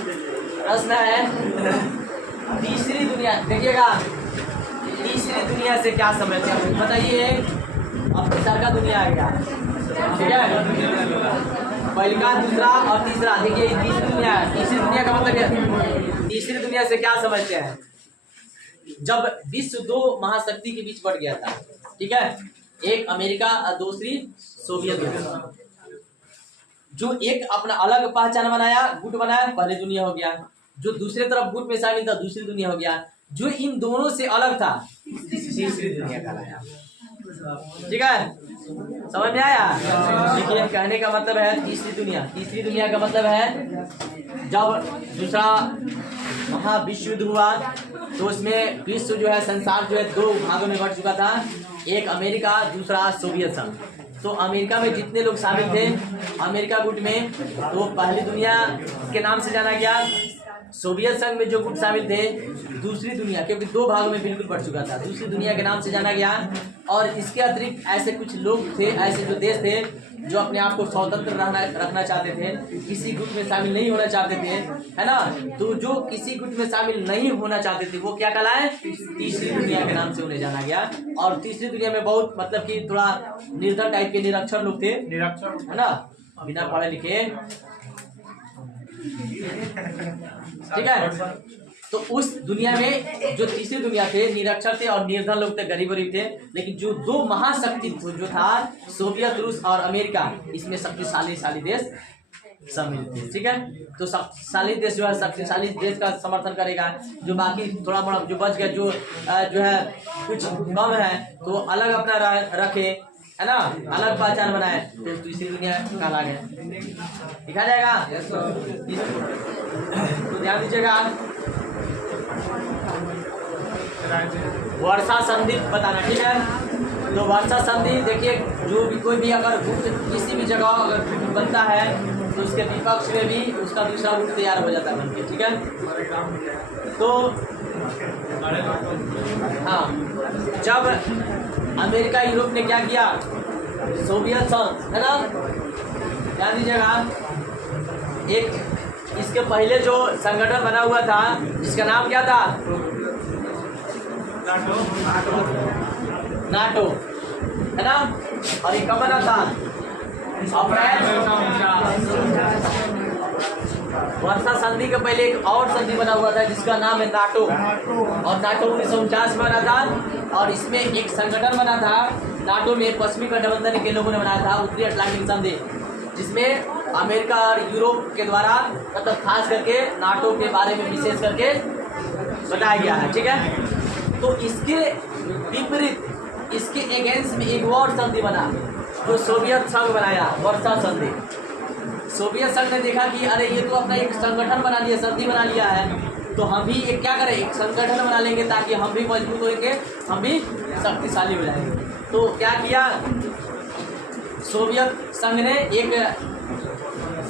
प्रश्न है तीसरी दुनिया, देखिएगा तीसरी दुनिया से क्या समझते हैं बताइए। अब तीसरा का दुनिया आ गया, ठीक है, पहला दूसरा और तीसरा। देखिए तीसरी दुनिया का मतलब है, तीसरी दुनिया से क्या समझते हैं, जब विश्व दो महाशक्ति के बीच बढ़ गया था, ठीक है, एक अमेरिका और दूसरी सोवियत यूनियन, जो एक अपना अलग पहचान बनाया, गुट बनाया, पहली दुनिया हो गया। जो दूसरे तरफ गुट में शामिल था, दूसरी दुनिया हो गया। जो इन दोनों से अलग था, तीसरी दुनिया कहलाया। ठीक है, समझ में आया। देखिए कहने का मतलब है तीसरी दुनिया का मतलब है जब दूसरा महाविश्व युद्ध हुआ तो उसमें विश्व जो है, संसार जो है, दो भागों में बढ़ चुका था, एक अमेरिका, दूसरा सोवियत संघ। तो अमेरिका में जितने लोग शामिल थे अमेरिका गुट में, तो पहली दुनिया के नाम से जाना गया। सोवियत संघ में जो गुट शामिल थे, दूसरी दुनिया, क्योंकि दो भागों में बिल्कुल बढ़ चुका था, दूसरी दुनिया के नाम से जाना गया। और इसके अतिरिक्त ऐसे कुछ लोग थे, ऐसे जो देश थे जो अपने आप को स्वतंत्र रखना चाहते थे, किसी गुट में शामिल नहीं होना चाहते थे, है ना। तो जो किसी गुट में शामिल नहीं होना चाहते थे वो क्या कहलाए, तीसरी दुनिया के नाम से उन्हें जाना गया। और तीसरी दुनिया में बहुत मतलब कि थोड़ा निर्धन टाइप के निरक्षर लोग थे, है ना, बिना पढ़े लिखे, ठीक है। तो उस दुनिया में जो तीसरी दुनिया थे, निरक्षर थे और निर्धन लोग थे, गरीब गरीब थे। लेकिन जो दो महाशक्ति जो था, सोवियत रूस और अमेरिका, इसमें शक्तिशाली देश शामिल थे, ठीक है। तो शक्तिशाली देश जो है, शक्तिशाली देश का समर्थन करेगा। जो बाकी थोड़ा मोड़ा जो बच गया, जो है कुछ कम है, तो अलग अपना रखे, है ना, अलग पहचान बनाए, तो तीसरी दुनिया कहला गया। दिखा जाएगा, तो ध्यान दीजिएगा। वर्षा संधि बताना, ठीक है। तो वर्षा संधि देखिए, जो भी कोई भी अगर गुट किसी भी जगह अगर गुट बनता है तो उसके विपक्ष में भी उसका दूसरा गुट तैयार हो जाता है बनके, ठीक है। तो हाँ, जब अमेरिका यूरोप ने क्या किया, सोवियत संघ, है ना, ध्यान दीजिएगा, एक इसके पहले जो संगठन बना हुआ था जिसका नाम क्या था, नाटो, है ना। और ये कब बना था, वर्षा संधि के पहले एक और संधि बना हुआ था जिसका नाम है नाटो, और नाटो 1949 में बना था। और इसमें एक संगठन बना था नाटो में, पश्चिमी गठबंधन के लोगों ने बनाया था, उत्तरी अटलांटिक संधि, जिसमें अमेरिका और यूरोप के द्वारा मतलब खास करके नाटो के बारे में विशेष करके बताया गया है, ठीक है। तो इसके विपरीत, इसके अगेंस्ट में एक और संधि बना जो सोवियत संघ बनाया, वर्षा संधि। सोवियत संघ ने देखा कि अरे ये तो अपना एक संगठन बना लिया, संधि बना लिया है, तो हम भी एक क्या करें, एक संगठन बना लेंगे ताकि हम भी मजबूत होंगे, हम भी शक्तिशाली हो जाएंगे। तो क्या किया, सोवियत संघ ने एक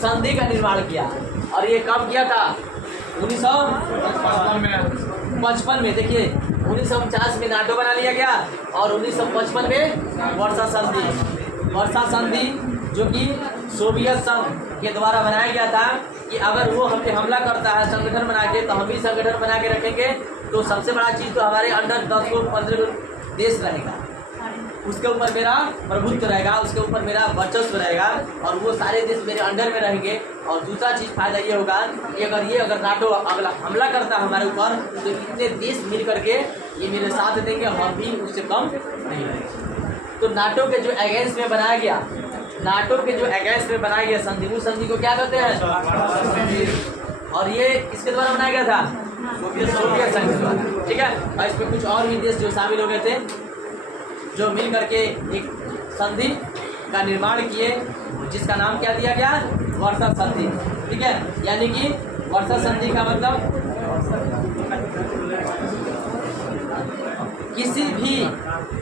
संधि का निर्माण किया। और ये कब किया था, 1955 में। देखिए 1949 में नाटो बना लिया गया और 1955 में वर्षा संधि जो कि सोवियत संघ के द्वारा बनाया गया था कि अगर वो हम पे हमला करता है संगठन बना के, तो हम भी संगठन बना के रखेंगे। तो सबसे बड़ा चीज़ तो हमारे अंडर 10 को 15 देश रहेगा, उसके ऊपर मेरा प्रभुत्व रहेगा, उसके ऊपर मेरा वर्चस्व रहेगा, और वो सारे देश मेरे अंडर में रहेंगे। और दूसरा चीज़ फायदा ये होगा कि अगर नाटो अगला हमला करता है हमारे ऊपर, तो इतने देश मिल करके ये मेरे साथ देंगे, हम भी उससे कम नहीं रहेंगे। तो नाटो के जो अगेंस्ट में बनाया गया, संधि, उस संधि को क्या कहते हैं, और ये किसके द्वारा बनाया गया था, सोवियत संघ के द्वारा, ठीक है। और इसमें कुछ और भी देश जो शामिल हो गए थे, जो मिल करके एक संधि का निर्माण किए, जिसका नाम क्या दिया गया, वर्षा संधि, ठीक है। यानी कि वर्षा संधि का मतलब किसी भी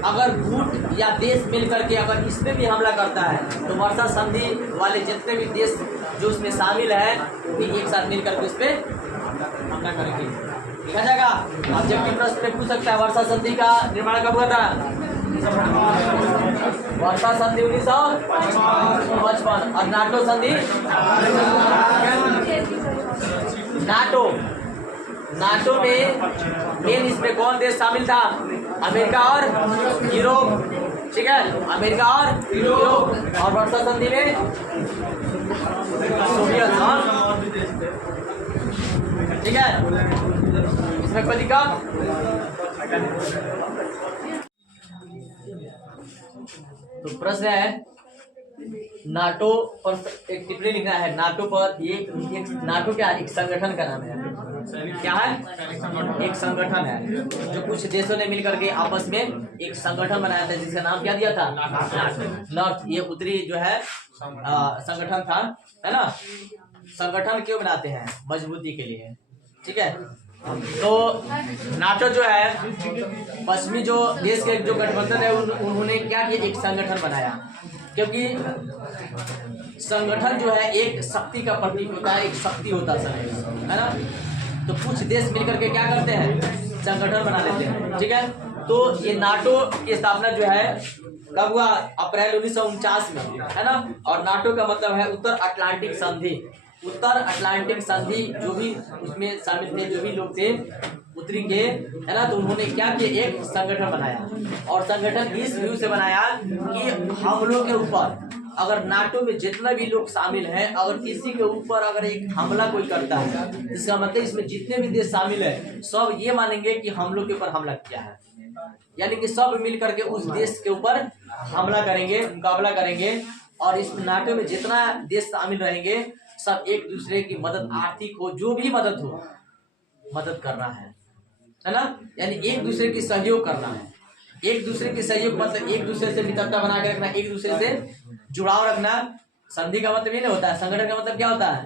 अगर गुट या देश मिल करके अगर इसमें भी हमला करता है, तो वर्षा संधि वाले जितने भी देश जो उसमें शामिल है वो भी एक साथ मिल करके उस पर हमला करेंगे। देखा जाएगा, ऑब्जेक्टिव प्रश्न में पूछ सकता है, वर्षा संधि का निर्माण कब हुआ था, वर्षा संधि 1955, और नाटो संधि नाटो में मेन इसमें कौन देश शामिल था? अमेरिका और यूरोप, ठीक है, अमेरिका और यूरोप। और वर्षा संधि में सोवियत, हाँ, ठीक है, इसमें कोई दिक्कत? तो प्रश्न है नाटो पर एक टिप्पणी लिखना है। नाटो पर एक नाटो क्या है? एक संगठन का नाम है। क्या है? एक संगठन है जो कुछ देशों ने मिलकर के आपस में एक संगठन बनाया था जिसका नाम क्या दिया था? नॉर्थ। ये उत्तरी जो है संगठन था, है ना। संगठन क्यों बनाते हैं? मजबूती के लिए, ठीक है। तो नाटो जो है पश्चिमी जो देश के जो गठबंधन है उन्होंने क्या किया? एक संगठन बनाया, क्योंकि संगठन जो है एक शक्ति का प्रतीक होता है, एक शक्ति होता है ना। तो कुछ देश मिलकर के क्या करते हैं? संगठन बना लेते हैं, ठीक है। तो ये नाटो की स्थापना जो है कब हुआ? अप्रैल 1949 में, है ना। और नाटो का मतलब है उत्तर अटलांटिक संधि। उत्तर अटलांटिक संधि जो भी उसमें शामिल थे, जो भी लोग थे उत्तरी के, है ना, तो उन्होंने क्या किया? एक संगठन बनाया। और संगठन इस व्यू से बनाया कि हमलों के ऊपर, अगर नाटो में जितने भी लोग शामिल हैं, अगर किसी के ऊपर अगर एक हमला कोई करता है, इसका मतलब इसमें जितने भी देश शामिल है सब ये मानेंगे कि हम लोग के ऊपर हमला किया है, यानी कि सब मिल करके उस देश के ऊपर हमला करेंगे, मुकाबला करेंगे। और इस नाटो में जितना देश शामिल रहेंगे सब एक दूसरे की मदद, आर्थिक हो, जो भी मदद हो, मदद करना है ना। यानी एक दूसरे की सहयोग करना है। एक दूसरे की सहयोग मतलब एक दूसरे से मित्रता बना के रखना, एक दूसरे से जुड़ाव रखना। संधि का मतलब ये नहीं होता है। संगठन का मतलब क्या होता है?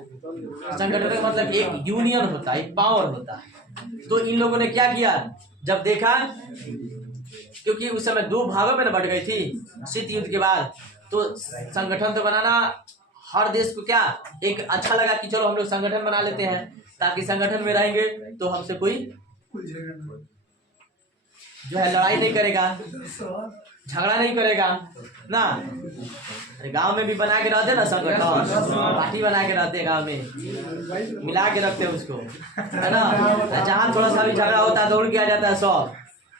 संगठन का मतलब एक यूनियन होता है, एक पावर होता है। तो इन लोगों ने क्या किया? जब देखा, क्योंकि उस समय दो भागों में बट गई थी शीत युद्ध के बाद, तो संगठन तो बनाना हर देश को क्या एक अच्छा लगा कि चलो हम लोग संगठन बना लेते हैं, ताकि संगठन में रहेंगे तो हमसे कोई जो है लड़ाई नहीं करेगा, झगड़ा नहीं करेगा ना। गांव में भी बना के रहते ना संगठन, पार्टी बना के रहते गांव में, मिला के रखते हैं उसको, है ना। जहाँ थोड़ा सा भी झगड़ा होता है दौड़ के आ जाता है सब।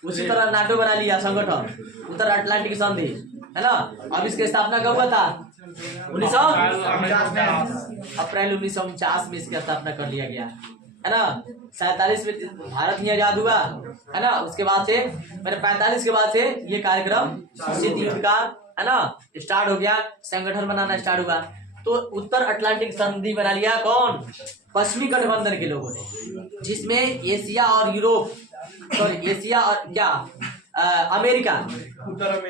उसी तरह नाटो बना लिया संगठन, उत्तर अटलांटिक संधि, है ना। अब इसकी स्थापना कब हुआ था? अप्रैल 1949 में इसकी स्थापना कर लिया गया, है ना। 47 में भारत नहीं आजाद हुआ, है ना। उसके बाद से मैंने 45 के बाद से ये कार्यक्रम शीत युद्ध का, है ना, स्टार्ट हो गया, संगठन बनाना स्टार्ट हुआ। तो उत्तर अटलांटिक संधि बना लिया कौन? पश्चिमी गठबंधन के लोगों ने, जिसमें एशिया और यूरोप, सॉरी एशिया और क्या अमेरिका,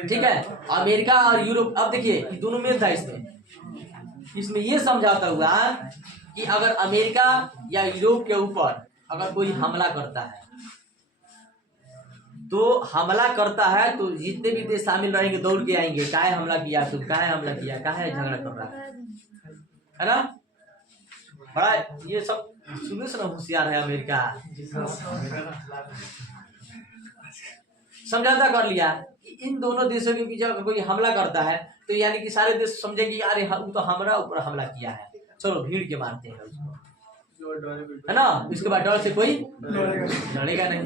ठीक है, अमेरिका और यूरोप। अब देखिए दोनों में था इसमें ये समझौता हुआ कि अगर अमेरिका या यूरोप के ऊपर अगर कोई हमला करता है, तो जितने भी देश शामिल रहेंगे दौड़ के आएंगे, काहे हमला किया तुम, काहे हमला किया, काहे झगड़ा कर रहा है ना। बड़ा ये सब सुनो से होशियार है अमेरिका। समझौता कर लिया कि इन दोनों देशों के बीच अगर कोई हमला करता है तो यानी कि सारे देश समझेंगे अरे हम तो हमारा ऊपर हमला किया है, चलो भीड़ के मारते हैं उसको, है ना। इसके बाद डर से कोई लड़ेगा नहीं।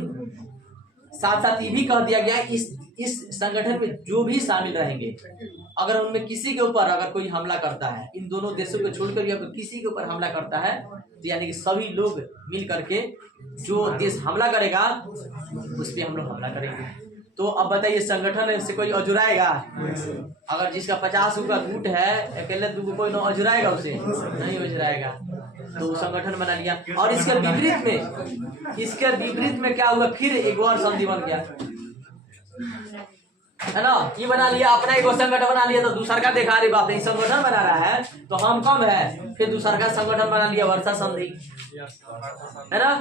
साथ साथ ये भी कह दिया गया इस संगठन में जो भी शामिल रहेंगे, अगर उनमें किसी के ऊपर अगर कोई हमला करता है, इन दोनों देशों को छोड़कर अगर किसी के ऊपर हमला करता है, तो यानी कि सभी लोग मिल करके जो देश हमला करेगा उस पर हम लोग हमला करेंगे। तो अब बताइए संगठन से कोई अजुराएगा? अगर जिसका 50 का गुट है अकेले कोई न अजुराएगा, उसे नहीं अजुराएगा। तो संगठन बना लिया। और इसके विपरीत में क्या हुआ? फिर एक और संधि बन गया, है ना। ये बना लिया अपना एक संगठन बना लिया, तो दूसरा का देखा अरे बाप रे संगठन बना रहा है तो हम कम है, फिर दूसरा का संगठन बना लिया वर्षा संधि, है ना।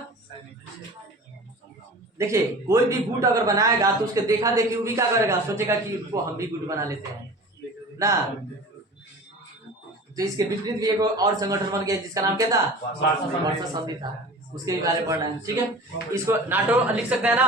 देखिए कोई भी गुट अगर बनाएगा तो उसके देखा देखी वो भी क्या करेगा, सोचेगा कि उसको हम भी गुट बना लेते हैं ना। तो इसके विपरीत भी एक और संगठन बन गया जिसका नाम क्या था? वर्षा संधि था। उसके भी बारे में पढ़ना है, ठीक है। इसको नाटो लिख सकते हैं ना।